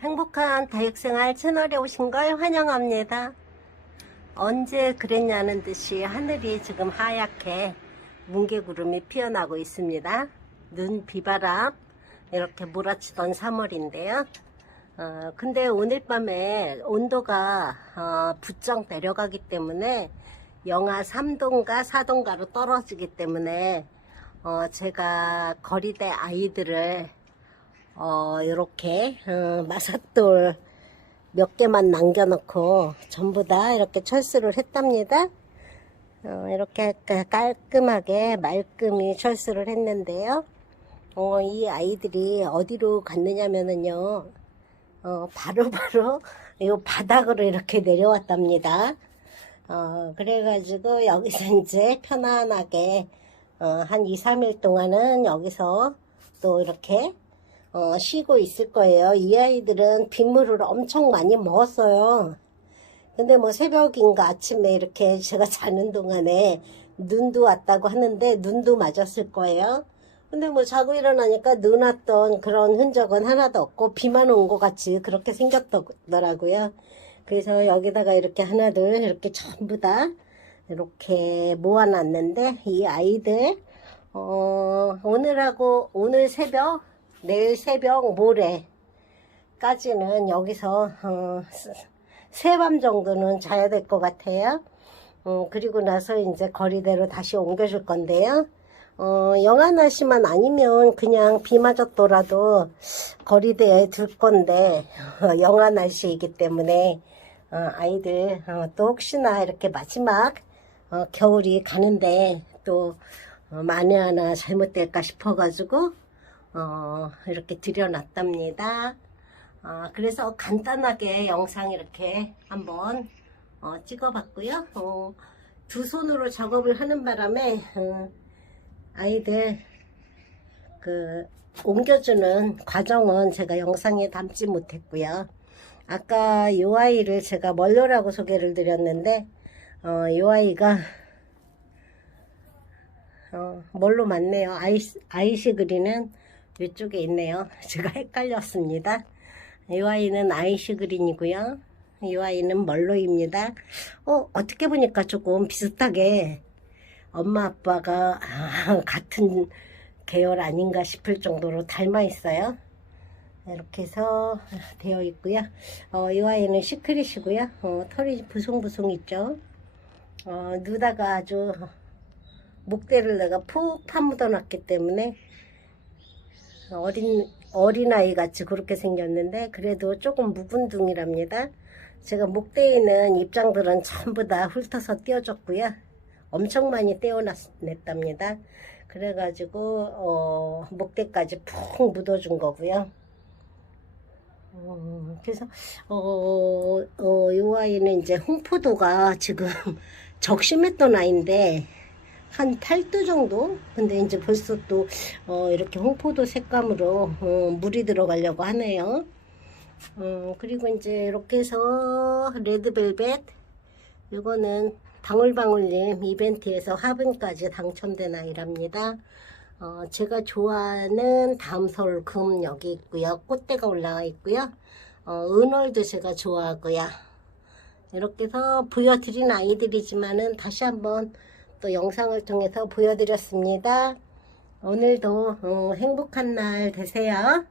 행복한 다육생활 채널에 오신 걸 환영합니다. 언제 그랬냐는 듯이 하늘이 지금 하얗게 뭉게구름이 피어나고 있습니다. 눈, 비바람 이렇게 몰아치던 3월인데요. 어, 근데 오늘 밤에 온도가 어, 부쩍 내려가기 때문에 영하 3도인가 4도인가로 떨어지기 때문에 어, 제가 거리대 아이들을 어, 요렇게, 어, 마삿돌 몇 개만 남겨놓고 전부 다 이렇게 철수를 했답니다. 어, 이렇게 깔- 깔끔하게 말끔히 철수를 했는데요. 어, 이 아이들이 어디로 갔느냐면은요, 어, 바로바로 이 바닥으로 이렇게 내려왔답니다. 어, 그래가지고 여기서 이제 편안하게, 어, 한 2, 3일 동안은 여기서 또 이렇게 어, 쉬고 있을 거예요. 이 아이들은 빗물을 엄청 많이 먹었어요. 근데 뭐 새벽인가 아침에 이렇게 제가 자는 동안에 눈도 왔다고 하는데 눈도 맞았을 거예요. 근데 뭐 자고 일어나니까 눈 왔던 그런 흔적은 하나도 없고 비만 온 것 같이 그렇게 생겼더라고요. 그래서 여기다가 이렇게 하나둘 이렇게 전부 다 이렇게 모아놨는데 이 아이들 어, 오늘하고 오늘 새벽 내일 새벽 모레까지는 여기서 어, 세밤 정도는 자야 될 것 같아요. 어, 그리고 나서 이제 거리대로 다시 옮겨줄 건데요. 어, 영하 날씨만 아니면 그냥 비 맞았더라도 거리대에 둘 건데 어, 영하 날씨이기 때문에 어, 아이들 어, 또 혹시나 이렇게 마지막 어, 겨울이 가는데 또 어, 만에 하나 잘못될까 싶어가지고 어, 이렇게 들여놨답니다. 어, 그래서 간단하게 영상 이렇게 한번 어, 찍어봤고요. 어, 두 손으로 작업을 하는 바람에 어, 아이들 그 옮겨주는 과정은 제가 영상에 담지 못했고요. 아까 이 아이를 제가 멀로라고 소개를 드렸는데 어, 이 아이가 어, 뭘로 맞네요. 아이스, 아이시 그린은 이쪽에 있네요. 제가 헷갈렸습니다. 이 아이는 아이시 그린이고요. 이 아이는 멀로입니다. 어, 어떻게 보니까 조금 비슷하게 엄마 아빠가 아, 같은 계열 아닌가 싶을 정도로 닮아 있어요. 이렇게 해서 되어 있고요. 어, 이 아이는 시크릿이고요. 어, 털이 부송부송 있죠. 어, 누다가 아주 목대를 내가 푹 파묻어 놨기 때문에 어린 어린아이 같이 그렇게 생겼는데 그래도 조금 묵은둥이랍니다. 제가 목대에 있는 입장들은 전부 다 훑어서 띄워줬고요. 엄청 많이 떼어냈답니다. 그래가지고 어, 목대까지 푹 묻어준 거고요. 어, 그래서 어, 어, 이 아이는 이제 홍포도가 지금 적심했던 아이인데 한 8도 정도? 근데 이제 벌써 또, 어, 이렇게 홍포도 색감으로, 어, 물이 들어가려고 하네요. 어, 그리고 이제 이렇게 해서, 레드벨벳. 이거는 방울방울님 이벤트에서 화분까지 당첨된 아이랍니다. 어, 제가 좋아하는 담솔금 여기 있고요. 꽃대가 올라가 있고요. 어, 은월도 제가 좋아하고요. 이렇게 해서 보여드린 아이들이지만은 다시 한번 또 영상을 통해서 보여드렸습니다. 오늘도 어, 행복한 날 되세요.